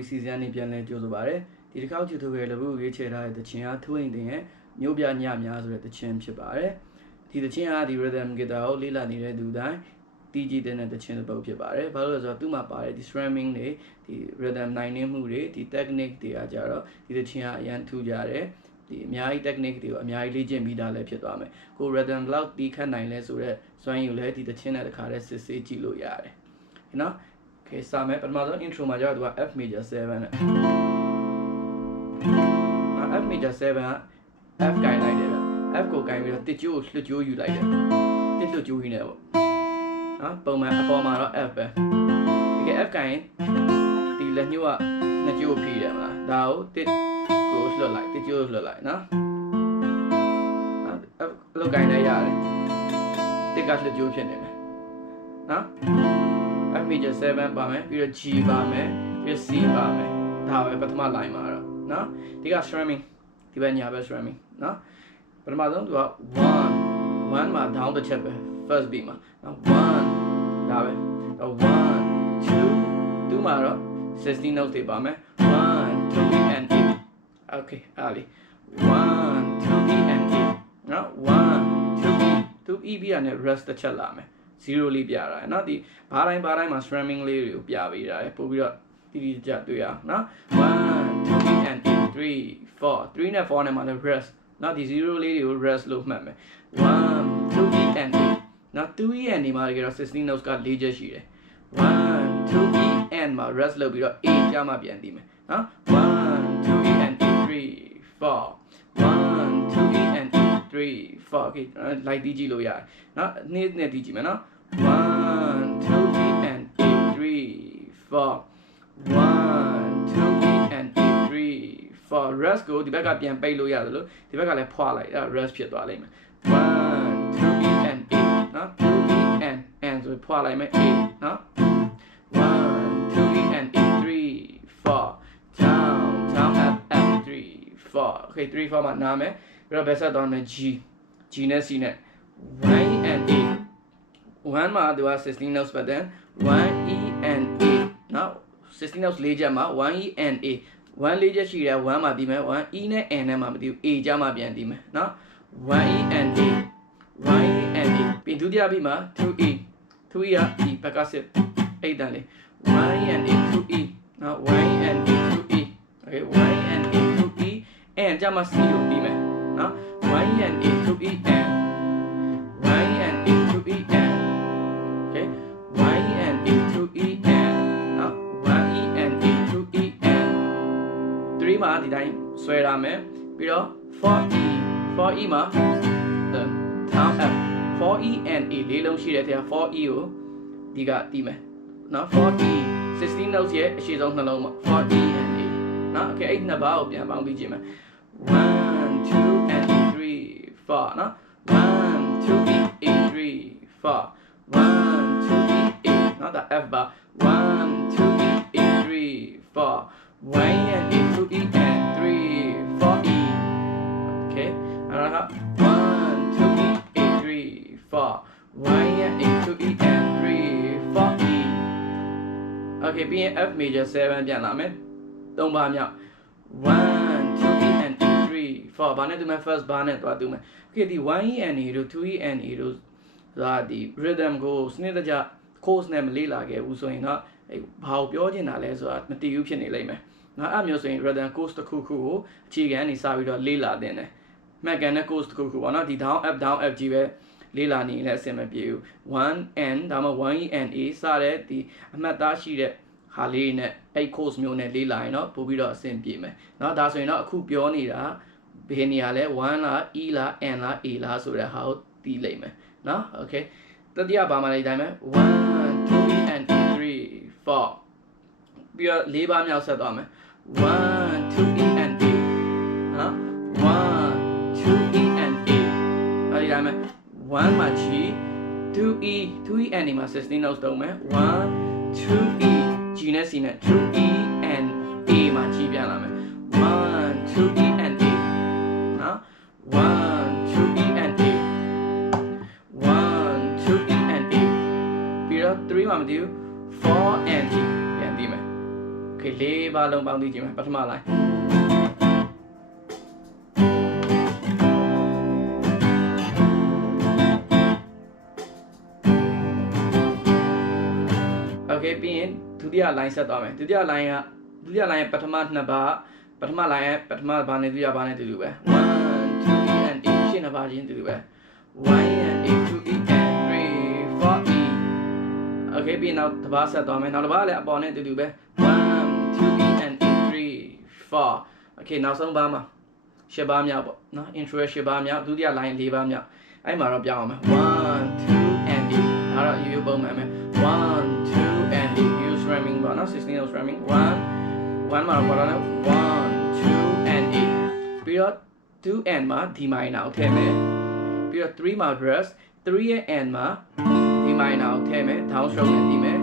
we season နေပြန်လဲကြိုးဆိုပါတယ်ဒီတစ်ခေါက် tutorial လို့ရွေးချယ်ထားတဲ့တခြင်းအားထိုးရင်တင်ရဲ့မျိုးပြညများဆိုတဲ့တခြင်းဖြစ်ပါတယ်ဒီတခြင်းအားဒီ rhythm guitar ကိုလေ့လာနေတဲ့သူတိုင်းတီးကြည့်တဲ့တခြင်းတစ်ပုဒ်ဖြစ်ပါတယ်ဘာလို့လဲဆိုတော့သူ့မှာပါတယ်ဒီ strumming တွေဒီ rhythm နိုင်နေမှုတွေဒီ technique တွေကကြတော့ဒီတခြင်းအားအရန်ထူးကြတယ်ဒီအများကြီး technique တွေကိုအများကြီးလေ့ကျင့်ပြီးသားလည်းဖြစ်သွားမယ်ကို rhythm လောက်တီးခတ်နိုင်လဲဆိုတော့စွမ်းရည်လည်းဒီတခြင်းနဲ့တခါတည်းစစ်ဆေးကြည့်လို့ရတယ်နော်Okay, so I'm going to intro my job to F major 7. F major 7, F guy like that. F go guy with did you like that? Did you know? But my F. Okay, F guy, the let you up, let you appear. Now, did go slow like, did you look like, no? Look, I know, they got the Jew in him. Huh? F major 7 ပါမယ်ပြီးတော့ G ပါမယ်ပြီးတော့ C ပါမယ်ဒါပဲပထမ line မှာတော့เนาะဒီက strumming ဒီဘက်ညာဘက် strumming เนาะပထမဆုံးသူက1မှာ down တစ်ချက်ပဲ first beat မှာเนาะ1ဒါပဲ1 2 2မှာတော့16 notes တွေပါမယ်1 2 and 8 okay အားလေး1 2 and 8เนาะ1 2 2 EB နဲ့ rest တစ်ချက်လာမယ်0လေးပြတာเนาะဒီဘာတိုင်းမှာ strumming လေးတွေကိုပြပေးတာပို့ပြီးတော့တီးတီးကြတွေ့ရအောင်เนาะ1 2 and 3 4 3နဲ့4နဲ့မှာလည်း rest เนาะဒီ0လေးတွေကို rest လို့မှတ်မယ်1 2 and 8เนาะ2 and ဒီမှာကြတော့16 notes က4ချက်ရှိတယ်1 2 and မှာ rest လုပ်ပြီးတော့ A ကြမှာပြန်တီးမယ်เนาะ1 2 and 3 4 1 2 and 3 4 okay လိုက်တီးကြည့်လို့ရတယ်เนาะနေ့နဲ့တီးကြည့်မယ်เนาะ1 2 and 3 4 1 2 and 3 4 rest ကိုဒီဘက်ကပြန်ပိတ်လို့ရတယ်လို့ဒီဘက်ကလည်းဖွာလိုက်အဲ့ rest ဖြစ်သွားလိမ့်မယ်1 2 and 8เนาะ2 and ဆိုဖွာလိုက်မယ်8เนาะ1 2 and 3 4 down up 3 4 okay 3 4မှာနားမယ်ပြီးတော့ဘယ်ဆက်သွားမယ် G နဲ့ C နဲ့1 and 8 1မှာသူက16 notes ပတ်တယ် 1 E and A နော် 16 notes 4ချက်မှာ1 E and A 1 4ချက်ရှိတယ်1မှာတီးမယ်1 E နဲ့ N နဲ့မှာမတီးဘူး A ကြမှာပြန်တီးမယ်နော်1 E and A 1 E and A ပြီးဒုတိယပြီးမှာ2 E 2 E ကဒီဘက်ကစစ်8တန်းလေး1 E and A 2 E နော်1 E and A 2 E okay 1 E and A 2 E and ကြမှာ C ကိုတီးမယ်နော်1 E and A 2 E and 1 E and A 2 E and okay 1 E and A 2 E and နော်1 E and A 2 E and 3မှာဒီတိုင်းဆွဲရမယ်ပြီးတော့ 4E မှာ down up 4E and A လေးလုံးရှိတဲ့ထဲက 4E ကိုဒီကတီးမယ်နော် 4E 16 notes ရဲ့အရှိဆုံးနှလုံးမှာ 4E and A နော် okay အဲ့နှစ်ပါးကိုပြန်ပေါင်းပြီးကြည့်မယ်1 2 and 3 4နော်1 2 8 3 4 1 2 8 not the F bar 1 2 8 3 4 1 and 8 2 E and 3 4 E okay အဲ့ဒါ1 2 8 3 4 1 and 8 2 E and 3 4 E okay ပြီးရင် F major 7ပြန်လာမယ်3ပါမြောက်1 2 E and 3 4ဘာနဲ့တူမယ် first bar နဲ့တွားတူမယ် okay ဒီ 1 E and A တို့2 E and A တို့ဒါဒီ rhythm ကိုစနစ်တကျ course နဲ့မလေ့လာခဲ့ဘူးဆိုရင်တော့ဘာကိုပြောချင်တာလဲဆိုတာမသိဘူးဖြစ်နေလိမ့်မယ်။ငါအဲ့မျိုးဆိုရင် rhythm course တစ်ခုခုကိုအခြေခံနေစပြီးတော့လေ့လာတင်တယ်။မှတ်ကန်တဲ့ course တစ်ခုခုပေါ့နော်ဒီ down up ကြီးပဲလေ့လာနေရင်လည်းအဆင်မပြေဘူး။ 1 N ဒါမှ 1 E and A စတဲ့ဒီအမှတ်သားရှိတဲ့ဟာလေးနဲ့အဲ့ course မျိုးနဲ့လေ့လာရင်တော့ပို့ပြီးတော့အဆင်ပြေမယ်။နော်ဒါဆိုရင်တော့အခုပြောနေတာဘယ်နေရာလဲ1လား E လား N လား A လားဆိုတဲ့ဟာကိုသိလိမ့်မယ်။နော် okay တတိယပါမှာလည်းဒီတိုင်းပဲ1 2 and 3 4ပြီးတော့၄ပါးမြောက်ဆက်သွားမယ်1 2 and 8နော်1 2 and 8အဲဒီတိုင်းပဲ1မှာ G 2 E and ဒီမှာ16 notes သုံးမယ်1 2 E G နဲ့ C နဲ့2 E and A မှာ G ပြန်လာမယ်1 2 E and 8နော်1 2 E and 8 1 2 E and 8ပြီးတော့3မှာမသိဘူး4 and 8ပြန်ပြီးမယ် Okay 4ပါလုံးပေါင်းသိကြည့်မယ်ပထမ line Okay ပြီးရင်ဒုတိယ line ဆက်သွားမယ်ဒုတိယ line ရဲ့ပထမ2ပါပထမ line ရဲ့ပထမဘာနဲ့ဒုတိယဘာနဲ့တူတူပဲ1 2 e and a ရှင်းနှစ်ပါချင်းတူတူပဲ1 and a 2 e and 3 4 e Okay ပြီးနောက်တစ်ပါဆက်သွားမယ်နောက်တစ်ပါလည်းအပေါ်နဲ့တူတူပဲ1 2 e and a 3 4 Okay နောက်ဆုံးပါမှာ10ပါမြောက်ပေါ့နော် intro 10ပါမြောက်ဒုတိယ line 4ပါမြောက်အဲ့မှာတော့ပြောင်းအောင်မယ်1 2 and a ဒါတော့ရိုးပုံမှန်ပဲ1 2 and a use ramming ပေါ့နော်16 use ramming 1 မှာတော့ဘာလဲ1 2 and a ပြီးတော့2 and မှာ d minor ကိုထည့်မယ်ပြီးတော့3မှာ rest 3ရဲ့ and မှာ d minor ကိုထည့်မယ် down stroke နဲ့တီးမယ်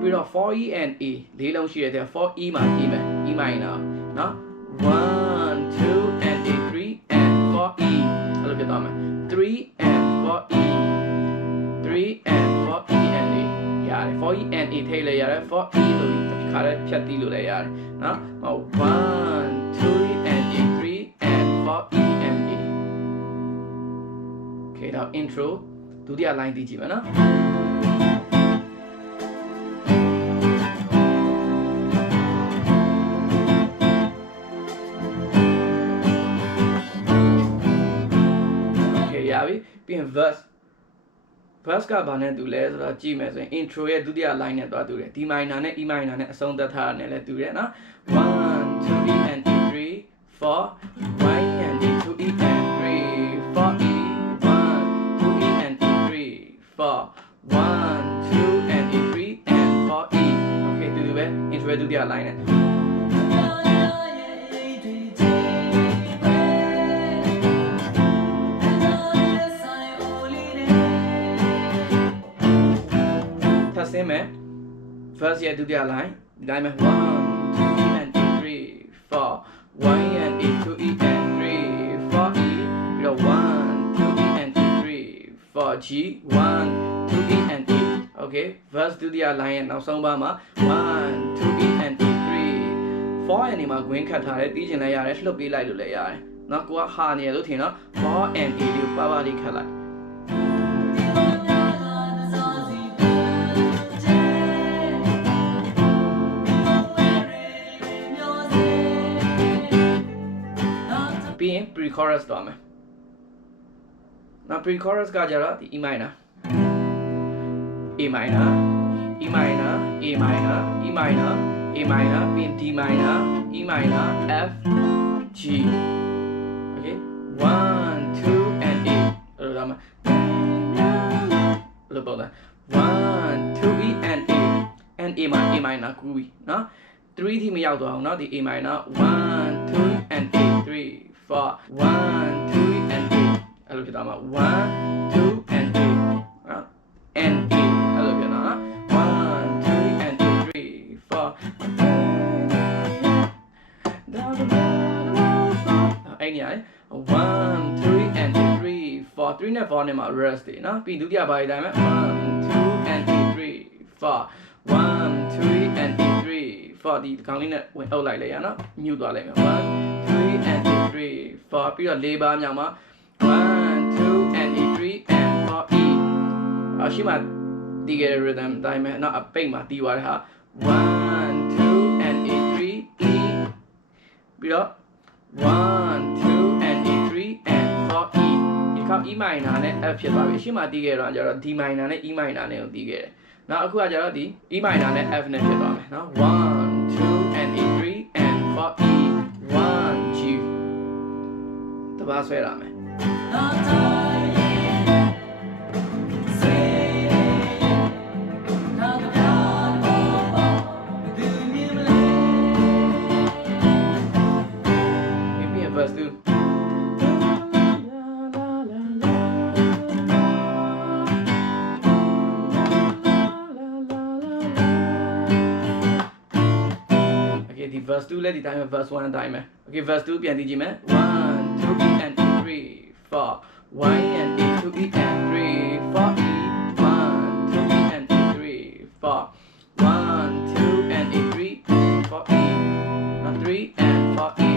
ပြီးတော့ 4e and a လေးလုံးရှိတဲ့ 4e မှာတီးမယ် e minor နော်1 2 and a 3 and 4e အဲ့လိုဖြစ်သွားမယ်3 and 4e 3 and 4e and a ရတယ် 4e and a ထိလိုက်ရတယ် 4e လို့ဒီခါလေးဖြတ်တီးလို့လည်းရတယ်နော်1 2 and a 3 and 4e and a Okay တော့ intro ဒုတိယ line သိကြည့်မယ်နော်Okay ရပြီပြီးရင် verse ကဘာနဲ့တူလဲဆိုတော့ကြည့်မယ်ဆိုရင် intro ရဲ့ဒုတိယ line နဲ့တွားတူတယ် D minor နဲ့ E minor နဲ့အဆုံးသတ်ထားတာနဲ့လည်းတူတယ်နော်1 2 e and e 3 4 1 and e 2 e and 3 4 e 1 2 e and e 3 4 1 2 and e 3 and 4 e Okay တူတူပဲ intro ရဲ့ဒုတိယ line နဲ့ဆင်းမယ် first ရဲ့ဒုတိယ line ဒီတိုင်းပဲ1 2 e and e 3 4 1 and e 2 e and 3 4 e ပြီးတော့1 2 e and e 3 4 g 1 2 e and e Okay verse ဒုတိယ line ရဲ့နောက်ဆုံးပါမှာ1 2 e and e 3 4 and e မှာ green ခတ်ထားတယ်ပြီးကျင်လည်းရတယ်လှုပ်ပေးလိုက်လို့လည်းရတယ်เนาะကိုကဟာနေရလို့ထင်တော့4 and e လေးကိုပါလေးခတ်လိုက်ပြီးရင် pre chorus သွားမယ်နောက် pre chorus ကကြတော့ဒီ E minor A minor E minor A minor E minor A minor ပြီးရင် D minor E minor F G Okay 1 2 and 8အဲ့လိုသွားမယ်လို့ပေါ့လား1 2 E and Aမှာ A minor ကူပြီเนาะ3ထိမရောက်သွားအောင်เนาะဒီ A minor 1 2 and 8 3 4 1 2 and 8အဲ့လိုဖြစ်သွားမှာ1 2 and 8နော် and 8အဲ့လိုဖြစ်နော်1 2 and 8 3 4အဲ့ဒီရတယ်1 2 and 8 3 4 3နဲ့ 4နဲ့မှာ rest တွေနော်ပြီးဒုတိယဘာတွေတိုင်းမှာ1 2 and 8 3 4 1 2 and 8 3 4ဒီခေါင်းလေးနဲ့ဝင်အုပ်လိုက်လေရနော်မြူသွားလိုက်မယ်1 2 and 8 3 4ပြီးတော့4ပါးမြောက်မှာ1 2 and 8 3 and 4 e အရှိမတီးခဲ့တဲ့ rhythm တိုင်းမှာနော်အပိတ်မှာတီးသွားတဲ့ဟာ1 2 and 8 3 e ပြီးတော့1 2 and 8 3 and 4 e ဒီခေါက် E minor နဲ့ F ဖြစ်သွားပြီအရှိမတီးခဲ့တော့ကျတော့ D minor နဲ့ E minor နဲ့ကိုတီးခဲ့တယ်နောက်အခုကကျတော့ဒီ E minor နဲ့ F နဲ့ဖြစ်သွားမယ်နော်1 2 and 8 3 and 4 e 1 G တပါးဆွဲလာမယ်verse 2 Okay ဒီ verse 2လည်းဒီတိုင်းပဲ verse 1 အတိုင်းပဲ Okay verse 2ပြန်သိကြည့်မယ်1 2 e and 3 4 1 and 8 2 e and 3 4 e 1 2 e and 3 4 1 2 and 8 3 4 e 3 and 4 E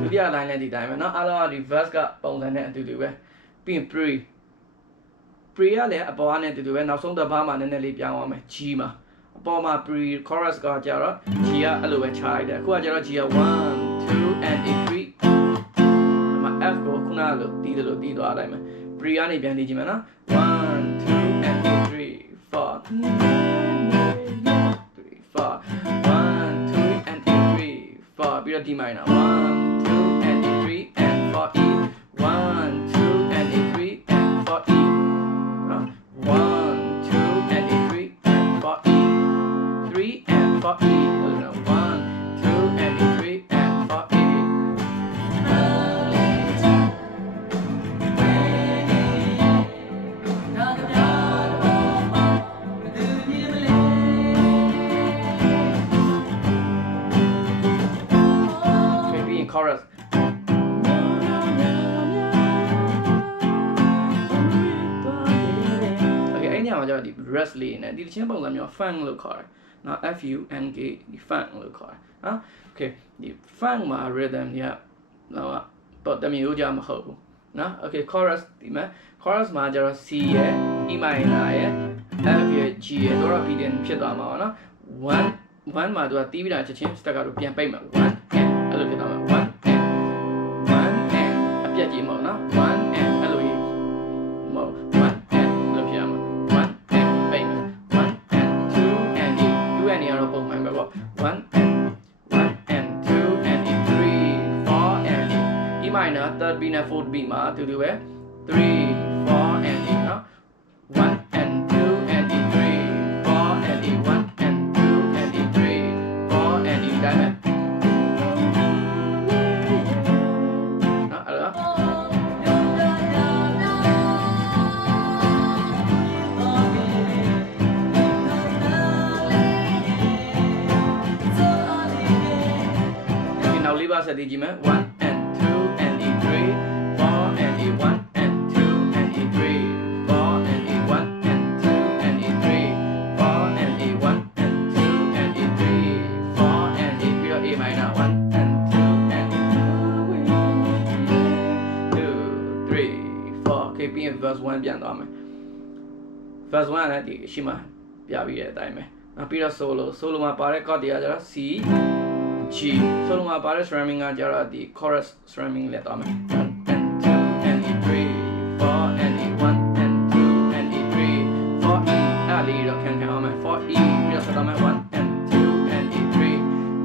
ဒုတိယ line လည်းဒီတိုင်းပဲเนาะအားလုံးကဒီ verse ကပုံစံနဲ့အတူတူပဲပြီးရင် pre ကလည်းအပေါ်ကနေအတူတူပဲနောက်ဆုံးတစ်ပါးမှာနည်းနည်းလေးပြောင်းသွားမယ် G မှာအပေါ်မှာ pre chorus ကကြတော့ G ကအဲ့လိုပဲချလိုက်တယ်အခုကကြတော့ G က1 2 and 3 အမ F ကိုခုနကလိုတီးတယ်လို့တီးသွားလိုက်မယ် pre ကနေပြန်တီးကြည့်မယ်နော်1 2 and 3 4 ပြီးတော့ D minor 1 2 and 3 and 4 E 1 2 and 3 and 4 E 1 2 and 3 and 4 E 3 and 4 E 1 2 and 3 and 4 E ပြီးရင် chorus okay အဲ့ညမှာကျတော့ဒီ rest လေးနဲ့ဒီတချင်းပုံစံမျိုး funk လို့ခေါ်တယ်နော် F U N K ဒီ funk လို့ခေါ်တယ်နော် okay ဒီ funk မှာ rhythm တွေကတော့တမျိုးကြမဟုတ်ဘူးနော် okay chorus ဒီမှာ chorus မှာကျတော့ C ရဲ့ E minor ရဲ့ F ရဲ့ G ရဲ့တော့ beating ဖြစ်သွားမှာပါနော်1မှာသူကတီးပြီးတာချက်ချင်း step ကတော့ပြန်ပိတ်မှာ1 and အဲ့လိုဖြစ်သွားမှာ1 and အပြတ်ကြီးမဟုတ်နော်1 and အဲ့လိုကြီးမဟုတ်1 and အဲ့လိုဖြစ်ရမှာ1 and ပိတ်မှာ1 and 2 and 2 and ကတော့ပုံမှန်ပဲပေါ့1 and 2 and 3 4 and E minor third beat နဲ့ fourth beat မှာတူတူပဲ3 4 and နော်1 and 2 and 3 4 and 1 and 2 and 3 4 and ဒီတိုင်းပဲနော်အဲ့တော့ဒီနောက်လေးပါဆက်သေးကြည့်မယ်1 and 2 and 3 4 and 1 and 2 and 3 4 and 1 and 2 and 3 4 and 1 and 2 and 3 4 and ပြီးတော့ A minor 1 and 2 and 2 3 4 okay ပြီးရင် verse 1ပြန်သွားမယ် verse 1လည်းဒီရှိမှပြပြီးတဲ့အတိုင်းပဲနောက်ပြီးတော့ solo မှာပါတဲ့ chord တွေကကျတော့ C G solo မှာပါတဲ့ strumming ကကျတော့ဒီ chorus strumming လည်းသွားမယ်1 and 2 and 3 4 and 1 and 2 and 3 4 E အဲ့လေးတော့ခံအောင်မယ်4 E ပြီးတော့ဆက်သွားမယ်1 and 2 and 3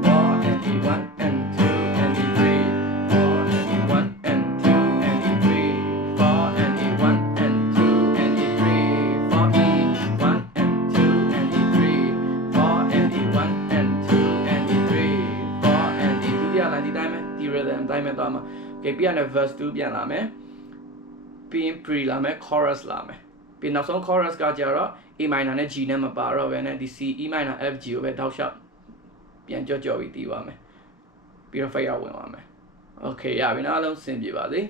4 and 1 and 2 and 3 4 and 1 and 2 and 3 4 and 1 and 2 and 3 4 E 1 and 2 and 3 4 and 1 and 2 and 3 4 and ဒုတိယ line ဒီတိုင်းပဲဒီ rhythm တိုင်းပဲသွားမှာ okay ပြီးရတဲ့ verse 2ပြန်လာမယ်ပြီးရင် pre လာမယ် chorus လာမယ်ပြီးနောက်ဆုံး chorus ကကြတော့ A minor နဲ့ G နဲ့မပါတော့ဘဲနဲ့ဒီ C E minor F G ကိုပဲတောက်လျှောက်ပြန်ကြော့ပြီးတီးပါမယ်ပြီးတော့ fade out ဝင်ပါမယ် okay ရပြီနော်အားလုံးအဆင်ပြေပါစေ